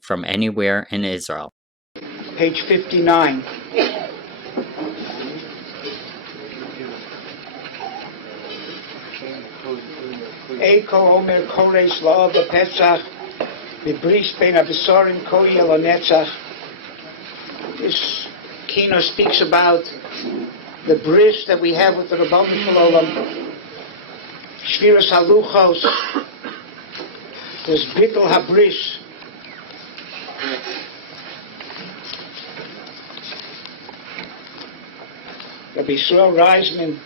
from anywhere in Israel. Page 59. Eiko Omer Kores La'ov Pesach B'bris Ben Abesarim Koyel Netzach. This Kina speaks about the bris that we have with the Rabbanu Shalom. Shviras Haluchos. There's Bittul HaBris. Rabbi Yisrael Reisman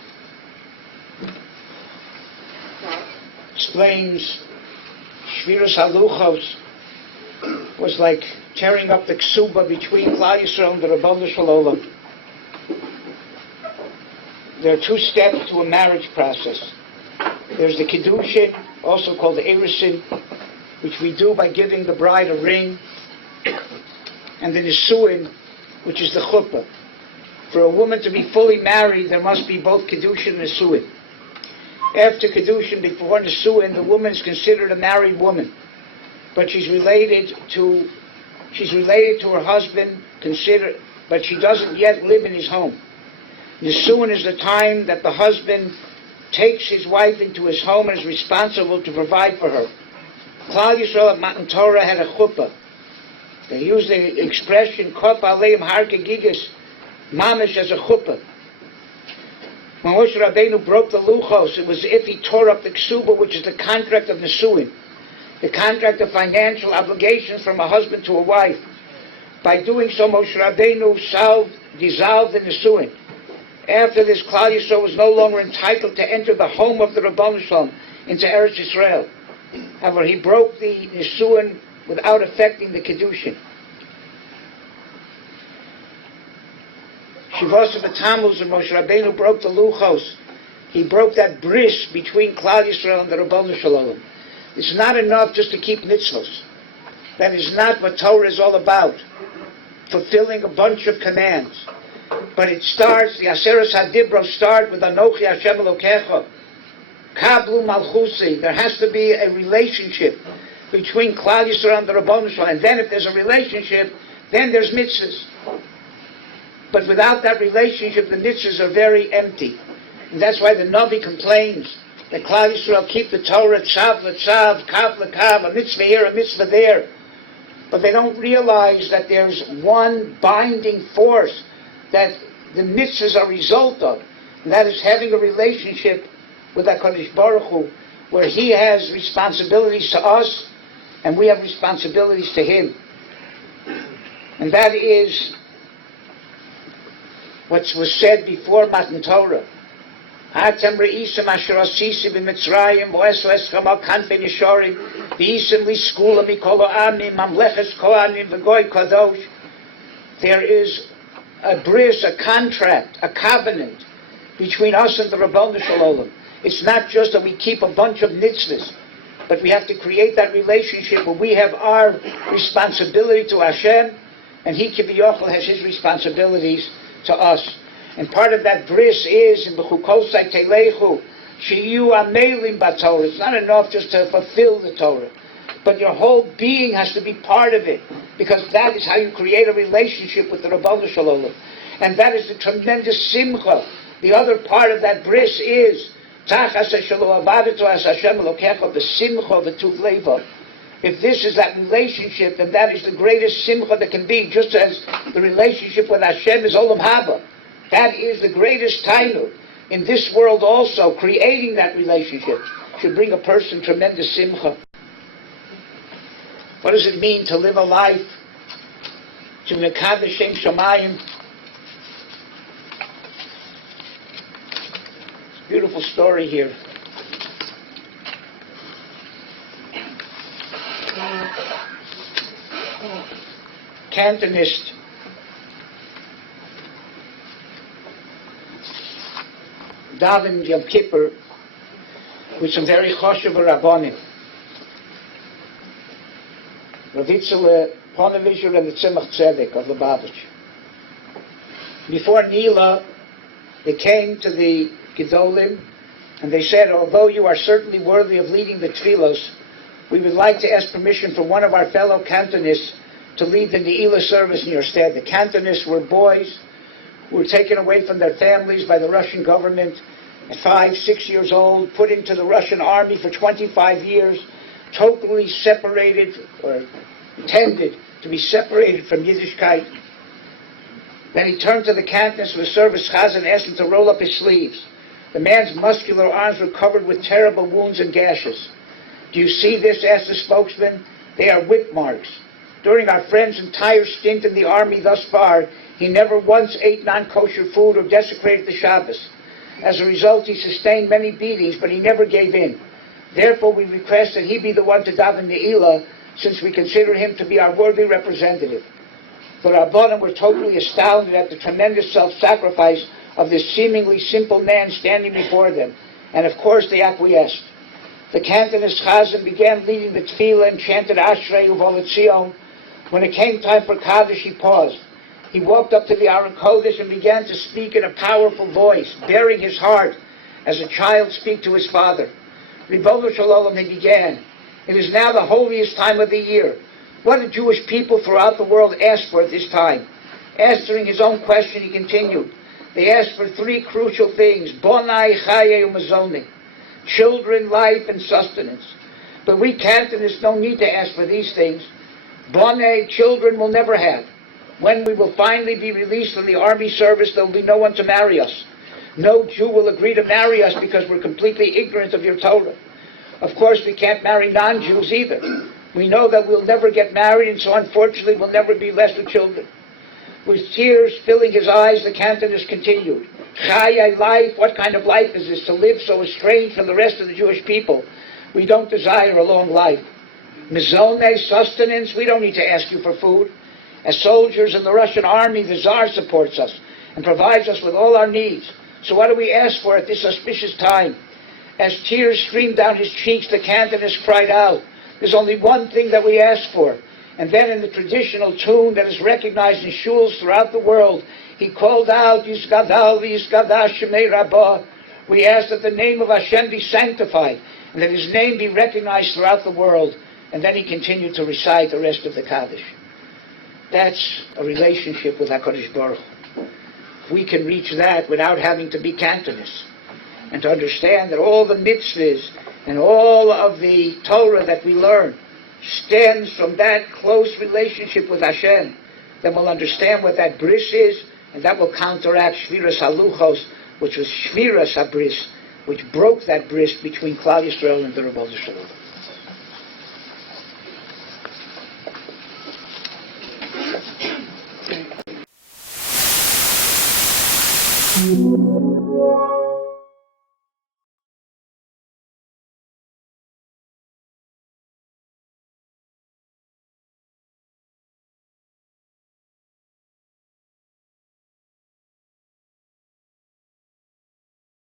explains Shviras Haluchos was like tearing up the ksuba between Klal Yisrael and the Rabbanu Shalom. There are two steps to a marriage process. There's the Kiddushin, also called the Erusin, which we do by giving the bride a ring, and the Nisuin, which is the Chuppah. For a woman to be fully married, there must be both Kiddushin and Nisuin. After Kiddushin, before Nisuin, the woman is considered a married woman, but she's related to her husband, but she doesn't yet live in his home. Nisuin is the time that the husband takes his wife into his home and is responsible to provide for her. Klal Yisrael at Matan Torah had a chuppah. They used the expression "kop aleim har gegigis," mamish, as a chuppah. When Moshe Rabbeinu broke the luchos, it was as if he tore up the ksuba, which is the contract of Nisuin, the contract of financial obligations from a husband to a wife. By doing so, Moshe Rabbeinu dissolved the Nisuin. After this, Klal Yisrael was no longer entitled to enter the home of the Rabbanu Shalom into Eretz Yisrael. However, he broke the Nisuin without affecting the Kiddushin. Shivos of the Tammuz, and Moshe Rabbeinu broke the Luchos. He broke that bris between Klal Yisrael and the Rabbanu Shalom. It's not enough just to keep mitzvos. That is not what Torah is all about, fulfilling a bunch of commands. But it starts, the Aseres HaDibros start with Anochi Hashem Elokecha. Kablu Malchusi. There has to be a relationship between Klal Yisrael and the Rabbanu Shalom. And then if there's a relationship, then there's mitzvahs. But without that relationship, the mitzvahs are very empty. And that's why the Navi complains that Klal Yisrael keep the Torah, tzav l'tzav, kav l'kav, a mitzvah here, a mitzvah there. But they don't realize that there's one binding force that the mitzvahs are a result of. And that is having a relationship with HaKadosh Baruch Hu, where He has responsibilities to us, and we have responsibilities to Him. And that is what was said before Matan Torah. Atem re'isem asher asisi b'Mitzrayim v'esu eschama kanfei nishorim v'isem li skula mikol ha'amim mamleches kohanim v'goy kadosh. There is a bris, a contract, a covenant between us and the Rabbanu Shalom. It's not just that we keep a bunch of mitzvahs, but we have to create that relationship where we have our responsibility to Hashem, and He Kiviyachol has His responsibilities to us. And part of that bris is in B'chukosai Telechu Shiyu Amelim B'Torah. It's not enough just to fulfill the Torah, but your whole being has to be part of it, because that is how you create a relationship with the Rabbanu Shalom. And that is the tremendous simcha. The other part of that bris is if this is that relationship, then that is the greatest simcha that can be, just as the relationship with Hashem is Olam Haba. That is the greatest tainu. In this world also, creating that relationship should bring a person tremendous simcha. What does it mean to live a life to Mekadosh Shem Shamayim? Beautiful story here. Cantonist daven Yom Kippur with some very choshev rabbanim. Rav Yitzhak Ponevezher and the Tzemach Tzedek of Lubavitch. Before Nila, they came to the Gedolim and they said, although you are certainly worthy of leading the Tfilos, we would like to ask permission from one of our fellow Cantonists to lead the Ne'ilah service in your stead. The cantonists were boys who were taken away from their families by the Russian government at 5, 6 years old, put into the Russian army for 25 years, totally separated, or intended to be separated from Yiddishkeit. Then he turned to the cantonists of the service chazan and asked him to roll up his sleeves. The man's muscular arms were covered with terrible wounds and gashes. "Do you see this?" asked the spokesman. "They are whip marks. During our friend's entire stint in the army thus far, he never once ate non-kosher food or desecrated the Shabbos. As a result, he sustained many beatings, but he never gave in. Therefore, we request that he be the one to daven Ne'ilah, since we consider him to be our worthy representative." The Rabbanim were totally astounded at the tremendous self-sacrifice of this seemingly simple man standing before them, and of course they acquiesced. The cantonist chazan began leading the tefillah and chanted Ashrei U'Vol Tzion. When it came time for Kaddish, he paused. He walked up to the Aron Kodesh and began to speak in a powerful voice, bearing his heart as a child speaks to his father. Ribono Shel Olam, he began. "It is now the holiest time of the year. What do Jewish people throughout the world ask for at this time?" Answering his own question, he continued. They asked for 3 crucial things: Bonai, Chaye, Umazoni. Children, life, and sustenance. But we cantonists don't need to ask for these things. Bonai, children we'll never have. When we will finally be released from the army service, there will be no one to marry us. No Jew will agree to marry us because we're completely ignorant of your Torah. Of course, we can't marry non-Jews either. We know that we'll never get married, and so unfortunately we'll never be blessed with children. With tears filling his eyes, the cantonist continued. Chayai, life, what kind of life is this, to live so estranged from the rest of the Jewish people? We don't desire a long life. Mizone, sustenance, we don't need to ask you for food. As soldiers in the Russian army, the Tsar supports us and provides us with all our needs. So what do we ask for at this auspicious time? As tears streamed down his cheeks, the cantonist cried out, "There's only one thing that we ask for." And then in the traditional tune that is recognized in shuls throughout the world, he called out, "Yisgadal v'yisgadah Shemei Rabbah." We ask that the name of Hashem be sanctified and that his name be recognized throughout the world. And then he continued to recite the rest of the Kaddish. That's a relationship with HaKadosh Baruch Hu. If we can reach that without having to be cantonists, and to understand that all the mitzvahs and all of the Torah that we learn stems from that close relationship with Hashem, then we'll understand what that bris is, and that will counteract Shviras Haluchos, which was Shviras HaBris, which broke that bris between Klal Yisrael and the Ribono Shel Olam.